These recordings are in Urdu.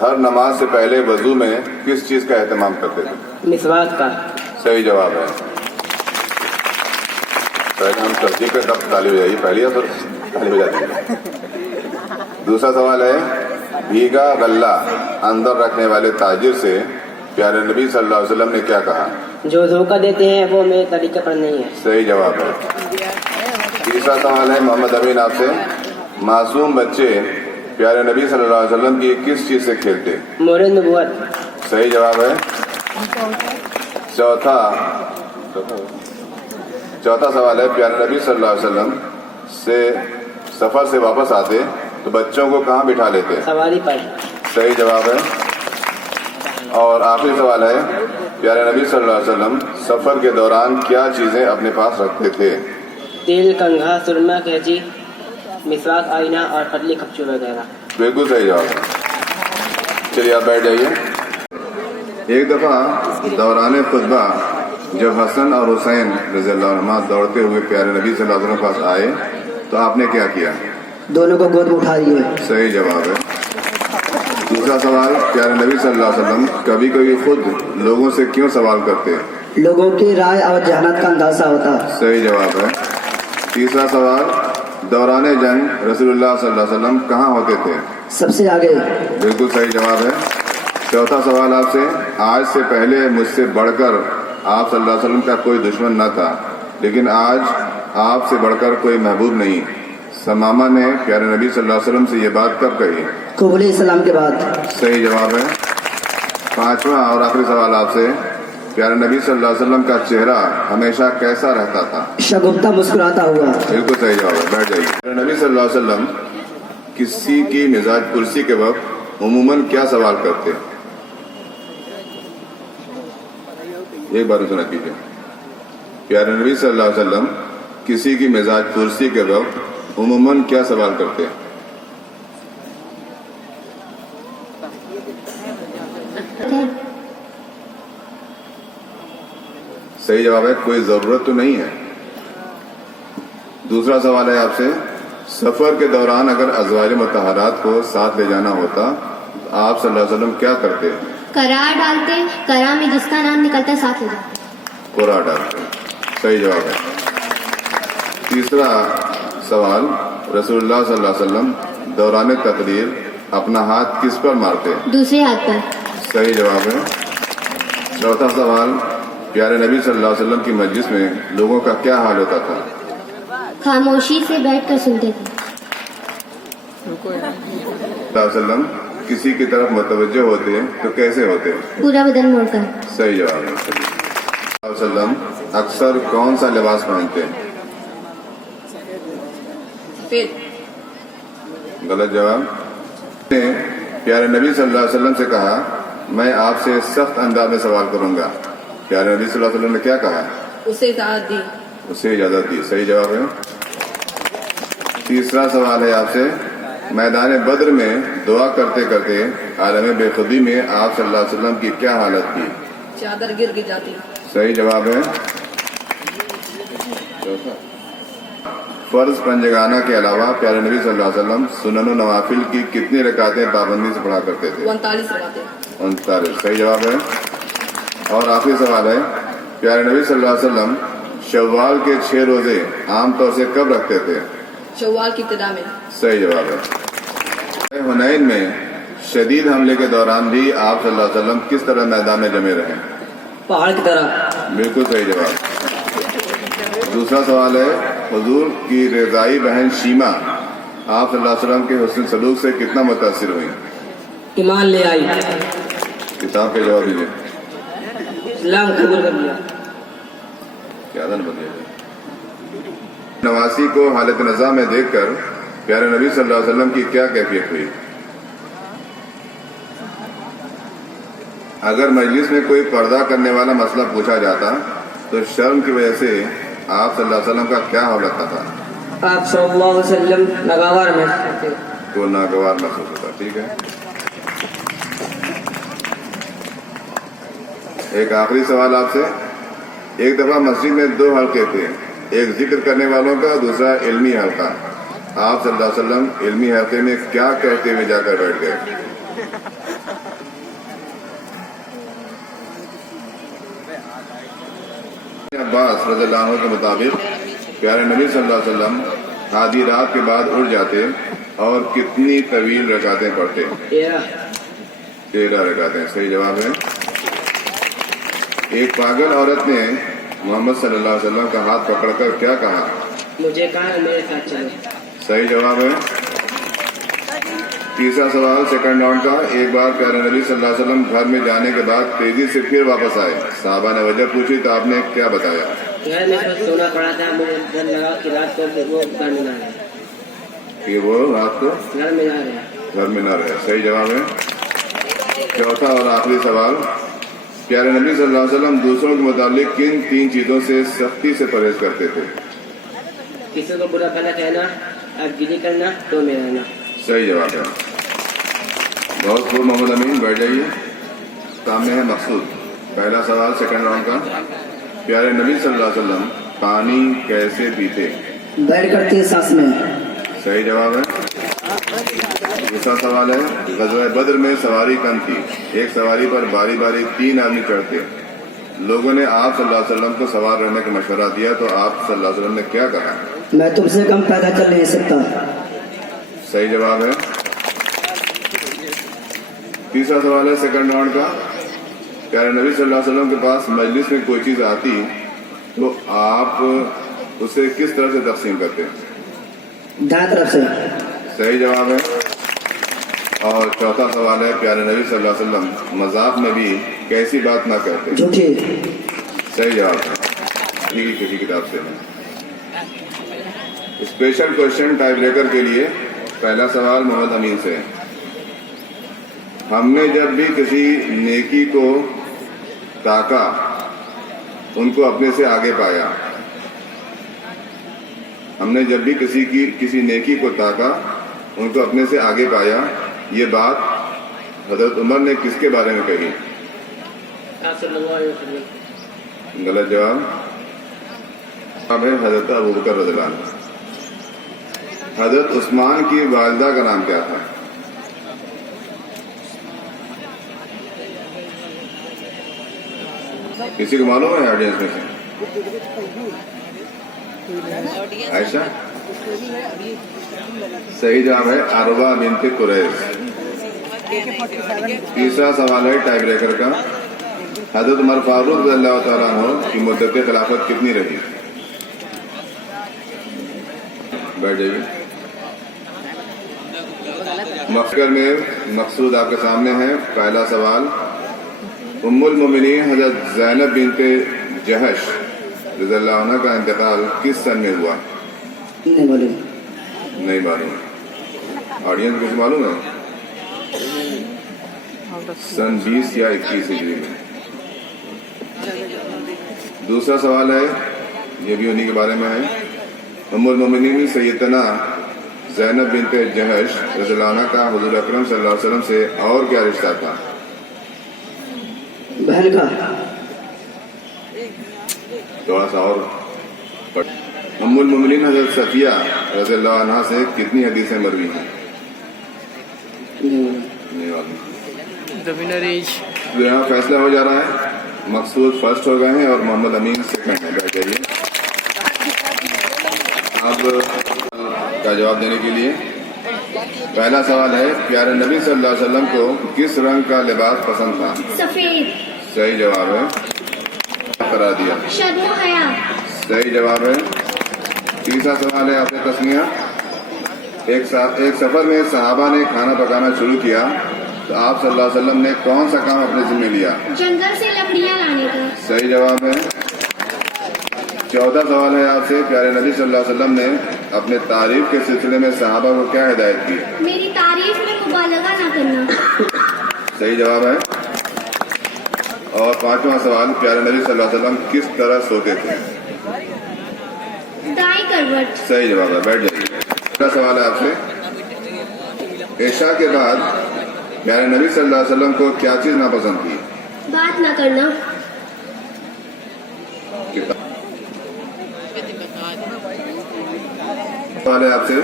ہر نماز سے پہلے وضو میں کس چیز کا اہتمام کرتے تھے؟ مسواک کا۔ صحیح جواب ہے۔ پہلے ہم تصدیق کا تب تالی ہو جائیے، پہلے پھر تالی ہو جاتی ہے۔ دوسرا سوال ہے، بھیگا غلہ اندر رکھنے والے تاجر سے پیارے نبی صلی اللہ علیہ وسلم نے کیا کہا؟ جو دھوکہ دیتے ہیں وہ میرے طریقے پر نہیں ہے۔ صحیح جواب ہے۔ تیسرا سوال ہے، محمد امین آپ سے، معصوم بچے پیارے نبی صلی اللہ علیہ وسلم کی کس چیز سے کھیلتے؟ مہر نبوت۔ صحیح جواب ہے۔ چوتھا سوال ہے، پیارے نبی صلی اللہ علیہ وسلم سے سفر سے واپس آتے تو بچوں کو کہاں بٹھا لیتے؟ سواری پر۔ صحیح جواب ہے۔ اور آخری سوال ہے، پیارے نبی صلی اللہ علیہ وسلم سفر کے دوران کیا چیزیں اپنے پاس رکھتے تھے؟ تیل، کنگھا، سرما، قینچی، مسواک، آئینہ اور پتلی کپچی وغیرہ۔ بالکل صحیح جواب ہے۔ چلیے آپ بیٹھ جائیے۔ ایک دفعہ دوران خطبہ جب حسن اور حسین رضی اللہ عنہما دوڑتے ہوئے پیارے نبی صلی اللہ علیہ وسلم کے پاس آئے تو آپ نے کیا کیا؟ دونوں کو گود میں اٹھا دیے۔ صحیح جواب ہے۔ دوسرا سوال، پیارے نبی صلی اللہ علیہ وسلم کبھی کبھی خود لوگوں سے کیوں سوال کرتے؟ لوگوں کی رائے اور ذہانت کا اندازہ ہوتا۔ صحیح جواب ہے۔ تیسرا سوال، دوران جنگ رسول اللہ صلی اللہ علیہ وسلم کہاں ہوتے تھے؟ سب سے آگے۔ بالکل صحیح جواب ہے۔ چوتھا سوال آپ سے، آج سے پہلے مجھ سے بڑھ کر آپ صلی اللہ علیہ وسلم کا کوئی دشمن نہ تھا، لیکن آج آپ سے بڑھ کر کوئی محبوب نہیں۔ ثمامہ نے پیارے نبی صلی اللہ علیہ وسلم سے یہ بات کب کہی؟ قبول اسلام کے بعد۔ صحیح جواب ہے۔ پانچواں اور آخری سوال آپ سے، پیارے نبی صلی اللہ علیہ وسلم کا چہرہ ہمیشہ کیسا رہتا تھا؟ شگفتہ مسکراتا ہوا۔ بالکل صحیح جواب ہے، بیٹھ جائیے۔ پیارے نبی صلی اللہ علیہ وسلم کسی کی مزاج پرسی کے وقت عموماً کیا سوال کرتے؟ ایک بار سنا کیجیے۔ پیارے نبی صلی اللہ علیہ وسلم کسی کی مزاج پرسی کے وقت عموماً کیا سوال کرتے؟ صحیح جواب ہے، کوئی ضرورت تو نہیں ہے۔ دوسرا سوال ہے آپ سے، سفر کے دوران اگر ازواج مطہرات کو ساتھ لے جانا ہوتا تو آپ صلی اللہ علیہ وسلم کیا کرتے؟ قرار ڈالتے، قرار میں جس کا نام نکلتا ہے ساتھ لے جاتے۔ قرار ڈالتے، صحیح جواب ہے۔ تیسرا سوال، رسول اللہ صلی اللہ علیہ وسلم دوران تقریر اپنا ہاتھ کس پر مارتے؟ دوسرے ہاتھ پر۔ صحیح جواب ہے۔ چوتھا سوال، پیارے نبی صلی اللہ علیہ وسلم کی مجلس میں لوگوں کا کیا حال ہوتا تھا؟ خاموشی سے بیٹھ کر سنتے تھے۔ صلی اللہ علیہ وسلم کسی کی طرف متوجہ ہوتے تو کیسے ہوتے؟ پورا بدن موڑ کر۔ صحیح جواب ہے۔ صلی اللہ علیہ وسلم اکثر کون سا لباس پہنتے ہیں؟ غلط جواب۔ پیارے نبی صلی اللہ علیہ وسلم سے کہا، میں آپ سے سخت انداز میں سوال کروں گا، پیارے نبی صلی اللہ علیہ وسلم نے کیا کہا؟ اسے اجازت دی۔ اسے اجازت دی، صحیح جواب ہے۔ تیسرا سوال ہے آپ سے، میدان بدر میں دعا کرتے کرتے عالم بے خودی میں آپ صلی اللہ علیہ وسلم کی کیا حالت تھی؟ چادر گر جاتی۔ صحیح جواب ہے۔ فرض پنجگانہ کے علاوہ پیارے نبی صلی اللہ علیہ وسلم سنن و نوافل کی کتنی رکعتیں پابندی سے پڑھا کرتے تھے؟ 39 رکعتیں۔ 39، صحیح جواب ہے۔ اور آخری سوال ہے، پیارے نبی صلی اللہ علیہ وسلم شوال کے 6 روزے عام طور سے کب رکھتے تھے؟ شوال کی ابتدا میں۔ صحیح جواب ہے۔ حنین میں شدید حملے کے دوران بھی آپ صلی اللہ علیہ وسلم کس طرح میدان میں جمے رہے؟ پہاڑ کی طرح۔ بالکل صحیح جواب۔ دوسرا سوال ہے، حضور کی رضائی بہن شیمہ آپ صلی اللہ علیہ وسلم کے حسن سلوک سے کتنا متاثر ہوئی؟ ایمان لے آئی، کتاب کے جواب دیجیے۔ اسلام قبول کر لیا۔ کیا تھا بتائیے۔ نواسی کو حالت نزاع میں دیکھ کر پیارے نبی صلی اللہ علیہ وسلم کی کیا کیفیت ہوئی؟ اگر مجلس میں کوئی پردہ کرنے والا مسئلہ پوچھا جاتا تو شرم کی وجہ سے آپ صلی اللہ علیہ وسلم کا کیا حال ہوتا تھا؟ آپ صلی اللہ علیہ وسلم ناگوار محسوس کرتے، تو ناگوار محسوس ہوتا۔ ٹھیک ہے۔ ایک آخری سوال آپ سے، ایک دفعہ مسجد میں 2 حلقے تھے، ایک ذکر کرنے والوں کا، دوسرا علمی حلقہ۔ آپ صلی اللہ علیہ وسلم علمی حلقے میں کیا کہتے ہوئے جا کر بیٹھ گئے؟ عباس رضی اللہ عنہ کے مطابق پیارے نبی صلی اللہ علیہ وسلم آدھی رات کے بعد اٹھ جاتے اور کتنی طویل رکعتیں پڑھتے؟ 13 رکعتیں. صحیح جواب ہے. ایک پاگل عورت نے محمد صلی اللہ علیہ وسلم کا ہاتھ پکڑ کر کیا کہا؟ مجھے کہا میرے ساتھ چلو. صحیح جواب ہے. تیسرا سوال سیکنڈ راؤنڈ کا. ایک بار پیارے نبی صلی اللہ علیہ وسلم گھر میں جانے کے بعد تیزی سے پھر واپس آئے. صحابہ نے وجہ پوچھی تو آپ نے کیا بتایا؟ گھر میں کچھ سونا پڑا تھا, مجھے ڈر لگا کہ رات کو وہ گھر میں نہ رہے. کہ وہ رات کو گھر میں نہ رہے. گھر میں نہ رہے. صحیح جواب ہے. چوتھا اور آخری سوال. پیارے نبی صلی اللہ علیہ وسلم دوسروں کے متعلق کن 3 چیزوں سے سختی سے پرہیز کرتے تھے؟ کسی کو برا بھلا کہنا, افگیری کرنا, تو میں رہنا. صحیح جواب ہے. بہت خوب محمد امین, بیٹھ جائیے. سامنے ہے مقصود. پہلا سوال سیکنڈ راؤنڈ کا. پیارے نبی صلی اللہ علیہ وسلم پانی کیسے پیتے؟ بیٹھ کر 3 سانس میں. صحیح جواب ہے. دوسرا سوال ہے غزوہ بدر میں سواری کم تھی, ایک سواری پر باری باری 3 آدمی چڑھتے. لوگوں نے آپ صلی اللہ علیہ وسلم کو سوار رہنے کا مشورہ دیا تو آپ صلی اللہ علیہ وسلم نے کیا کہا؟ میں تم سے کم پیدا چل نہیں سکتا. صحیح جواب ہے. تیسرا سوال ہے سیکنڈ راؤنڈ کا. پیارے نبی صلی اللہ علیہ وسلم کے پاس مجلس میں کوئی چیز آتی تو آپ اسے کس طرح سے تقسیم کرتے ہیں؟ دائیں طرف سے. صحیح جواب ہے. اور چوتھا سوال ہے پیارے نبی صلی اللہ علیہ وسلم مذاق میں بھی کیسی بات نہ کرتے؟ جھوٹی. صحیح جواب ہے. کسی کتاب سے ہے. اسپیشل کوشچن ٹائی بریکر کے لیے پہلا سوال محمد امین سے. ہم نے جب بھی کسی نیکی کو تاکا ان کو اپنے سے آگے پایا. ہم نے جب بھی کسی نیکی کو تاکا ان کو اپنے سے آگے پایا. یہ بات حضرت عمر نے کس کے بارے میں کہی؟ آپ صلی اللہ علیہ وسلم. غلط جواب. اب ہے حضرت ابوبکر رضی اللہ عنہ. حضرت عثمان کی والدہ کا نام کیا تھا؟ کسی کو معلوم ہے آڈینس میں سے؟ عائشہ. صحیح جواب ہے عروہ بنت قریظ. تیسرا سوال ہے ٹائی بریکر کا. حضرت عمر فاروق رضی اللہ تعالیٰ عنہ کی مدت خلافت کتنی رہی؟ بیٹھ جائیے. مفکر میں مقصود آپ کے سامنے ہے. پہلا سوال ام المومنین حضرت زینب بنت جہش رضی اللہ عنہ کا انتقال کس سن میں ہوا؟ نہیں معلوم. آڈینس کو معلوم ہے؟ سن 20 یا 21 ہجری میں. دوسرا سوال ہے یہ بھی انہی کے بارے میں ہے. ام المومنین سیدنا زینب بنت جہش رضی اللہ عنہ کا حضور اکرم صلی اللہ علیہ وسلم سے اور کیا رشتہ تھا؟ بہن کا. تھوڑا سا اور. ام المومنین حضرت صفیہ رضی اللہ عنہ سے کتنی حدیثیں مروی ہیں؟ نہیں معلوم. یہاں فیصلہ ہو جا رہا ہے. مقصود فرسٹ ہو گئے ہیں اور محمد امین سیکنڈ ہے. بیٹھ جائیے. اب کا جواب دینے کے لیے پہلا سوال ہے پیارے نبی صلی اللہ علیہ وسلم کو کس رنگ کا لباس پسند تھا؟ سفید. صحیح جواب ہے. کرا دیا. شرم و حیا. صحیح جواب ہے. تیسرا سوال ہے آپ نے تسمیہ. ایک سفر میں صحابہ نے کھانا پکانا شروع کیا تو آپ صلی اللہ علیہ وسلم نے کون سا کام اپنے ذمہ لیا؟ جنگل سے لکڑیاں لانے کا. صحیح جواب ہے. چوتھا سوال ہے آپ سے پیارے نبی صلی اللہ علیہ وسلم نے اپنے تعریف کے سلسلے میں صحابہ کو کیا ہدایت کی؟ میری تعریف میں مبالغہ نہ کرنا. صحیح جواب ہے. اور پانچواں سوال پیارے نبی صلی اللہ علیہ وسلم کس طرح سوتے تھے؟ دائیں کروٹ. صحیح جواب ہے. بیٹھ جائیے. پہلا سوال ہے آپ سے عشاء کے بعد پیارے نبی صلی اللہ علیہ وسلم کو کیا چیز ناپسند تھی؟ بات نہ کرنا. سوال ہے آپ سے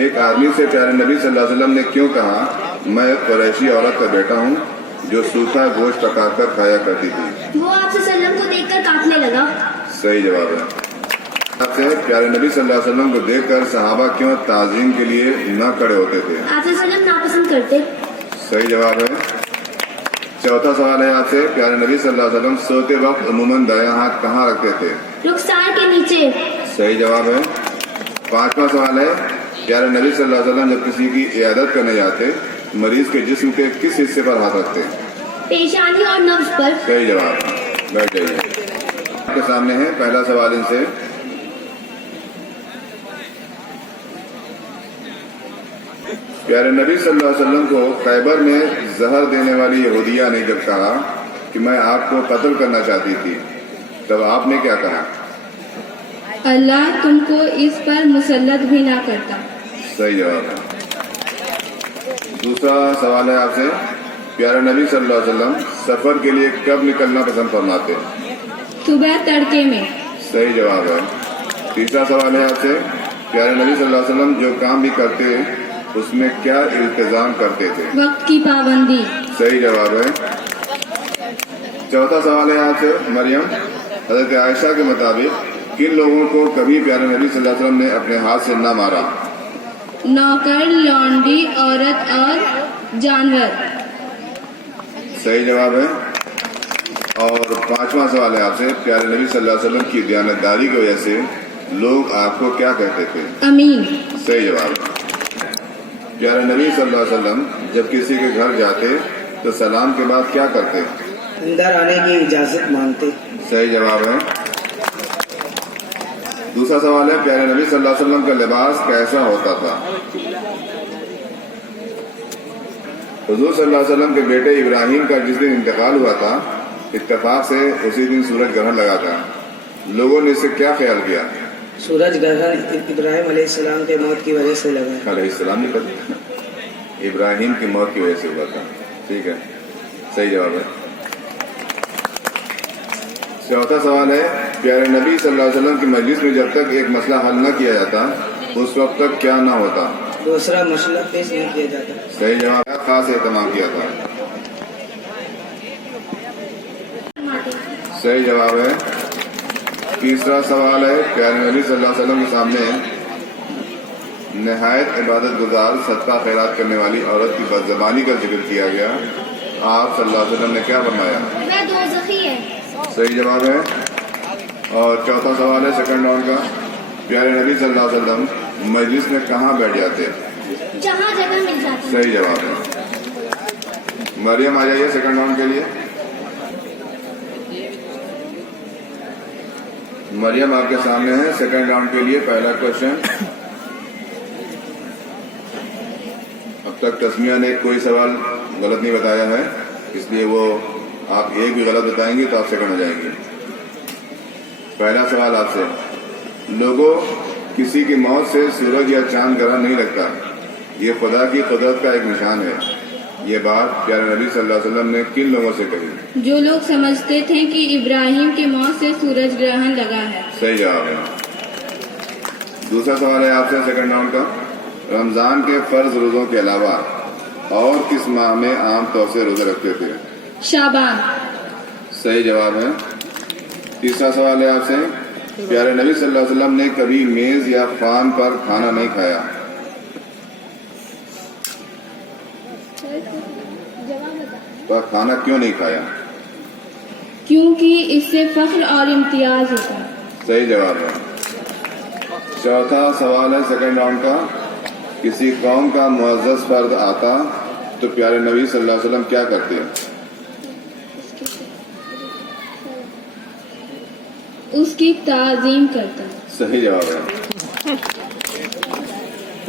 ایک آدمی سے پیارے نبی صلی اللہ علیہ وسلم نے کیوں کہا میں قریشی عورت کا بیٹا ہوں جو سوکھا گوشت پکا کر کھایا کرتی تھی؟ وہ آپ صلی اللہ علیہ وسلم کو دیکھ کر کانپنے لگا. صحیح جواب ہے. آپ سے پیارے نبی صلی اللہ علیہ وسلم کو دیکھ کر صحابہ کیوں تعظیم کے لیے نہ کھڑے ہوتے تھے؟ آپ صلی اللہ علیہ وسلم ناپسند کرتے. صحیح جواب ہے. چوتھا سوال ہے آپ سے پیارے نبی صلی اللہ علیہ وسلم سوتے وقت عموماً دایاں ہاتھ کہاں رکھتے تھے؟ رخسار کے نیچے. صحیح جواب ہے. پانچواں سوال ہے پیارے نبی صلی اللہ علیہ وسلم جب کسی کی عیادت کرنے جاتے مریض کے جسم کے کس حصے پر ہاتھ رکھتے؟ پیشانی اور نبض پر. صحیح جواب. بیٹھ جائیے. آپ کے سامنے ہے پہلا سوال ان سے. پیارے نبی صلی اللہ علیہ وسلم کو خیبر میں زہر دینے والی یہودیہ نے جب کہا کہ میں آپ کو قتل کرنا چاہتی تھی تب آپ نے کیا کہا؟ اللہ تم کو اس پر مسلط بھی نہ کرتا. صحیح جواب ہے. دوسرا سوال ہے آپ سے پیارے نبی صلی اللہ علیہ وسلم سفر کے لیے کب نکلنا پسند فرماتے؟ صبح تڑکے میں. صحیح جواب ہے. تیسرا سوال ہے آپ سے پیارے نبی صلی اللہ علیہ وسلم جو کام بھی کرتے اس میں کیا التزام کرتے تھے؟ وقت کی پابندی. صحیح جواب ہے. چوتھا سوال ہے آپ سے مریم حضرت عائشہ کے مطابق کن لوگوں کو کبھی پیارے نبی صلی اللہ علیہ وسلم نے اپنے ہاتھ سے نہ مارا؟ نوکر، لونڈی، عورت اور جانور. صحیح جواب ہے. اور پانچواں سوال ہے آپ سے پیارے نبی صلی اللہ علیہ وسلم کی دیانتداری کی وجہ سے لوگ آپ کو کیا کہتے تھے؟ امین. صحیح جواب ہے. پیارے نبی صلی اللہ علیہ وسلم جب کسی کے گھر جاتے تو سلام کے بعد کیا کرتے؟ اندر آنے کی اجازت مانگتے. صحیح جواب ہے. دوسرا سوال ہے پیارے نبی صلی اللہ علیہ وسلم کا لباس کیسا ہوتا تھا؟ حضور صلی اللہ علیہ وسلم کے بیٹے ابراہیم کا جس دن انتقال ہوا تھا اتفاق سے اسی دن سورج گرہن لگا تھا. لوگوں نے اس سے کیا خیال کیا؟ سورج گرہن ابراہیم علیہ السلام کے موت کی وجہ سے لگا. علیہ السلام نہیں پتہ ابراہیم کی موت کی وجہ سے ہوا تھا. ٹھیک ہے. صحیح جواب ہے. چوتھا سوال ہے پیارے نبی صلی اللہ علیہ وسلم کی مجلس میں جب تک ایک مسئلہ حل نہ کیا جاتا اس وقت تک کیا نہ ہوتا؟ دوسرا مسئلہ پیش نہیں کیا جاتا. صحیح جواب ہے. خاص اہتمام کیا تھا. صحیح جواب ہے. تیسرا سوال ہے پیارے نبی صلی اللہ علیہ وسلم کے سامنے نہایت عبادت گزار صدقہ خیرات کرنے والی عورت کی بدزبانی کا ذکر کیا گیا. آپ صلی اللہ علیہ وسلم نے کیا فرمایا؟ وہ دوزخی ہے. صحیح جواب ہے. اور چوتھا سوال ہے سیکنڈ راؤنڈ کا پیارے نبی صلی اللہ علیہ وسلم مجلس میں کہاں بیٹھ جاتے؟ جہاں جگہ مل جاتی. صحیح جواب ہے. مریم آ جائیے سیکنڈ راؤنڈ کے لیے. مریم آپ کے سامنے ہے سیکنڈ راؤنڈ کے لیے. پہلا کوشچن. اب تک تسمیہ نے کوئی سوال غلط نہیں بتایا ہے اس لیے وہ آپ ایک بھی غلط بتائیں گے تو آپ سیکنڈ ہو جائیں گے. پہلا سوال آپ سے لوگوں کسی کی موت سے سورج یا چاند گرہن نہیں لگتا. یہ خدا کی قدرت کا ایک نشان ہے. یہ بات پیارے نبی صلی اللہ علیہ وسلم نے کن لوگوں سے کہی؟ جو لوگ سمجھتے تھے کہ ابراہیم کی موت سے سورج گرہن لگا ہے. صحیح جواب ہے. دوسرا سوال ہے آپ سے سیکنڈ راؤنڈ کا رمضان کے فرض روزوں کے علاوہ اور کس ماہ میں عام طور سے روزے رکھتے تھے؟ شعبان. صحیح جواب ہے. تیسرا سوال ہے آپ سے پیارے نبی صلی اللہ علیہ وسلم نے کبھی میز یا خوان پر کھانا نہیں کھایا. پر کھانا کیوں نہیں کھایا؟ کیونکہ اس سے فخر اور امتیاز ہوتا ہے. صحیح جواب ہے. چوتھا سوال ہے سیکنڈ راؤنڈ کا کسی قوم کا معزز فرد آتا تو پیارے نبی صلی اللہ علیہ وسلم کیا کرتے؟ اس کی تعظیم کرتا. صحیح جواب ہے.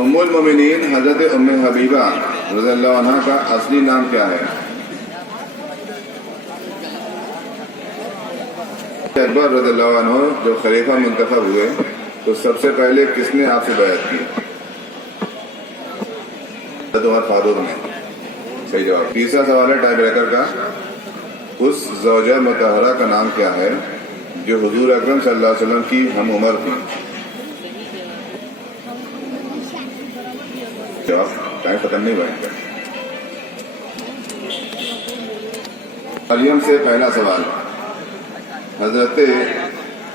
ام المومنین حضرت ام حبیبہ رضی اللہ عنہ کا اصلی نام کیا ہے؟ اکبر رضی اللہ عنہ جب خلیفہ منتخب ہوئے تو سب سے پہلے کس نے آپ سے بیعت کی؟ عمر فاروق نے. صحیح جواب. تیسرا سوال ہے ٹائی بریکر کا اس زوجہ مطہرہ کا نام کیا ہے جو حضور اکرم صلی اللہ علیہ وسلم کی ہم عمر تھی؟ جواب ٹائم ختم نہیں ہوا ہے. مریم سے پہلا سوال حضرت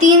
3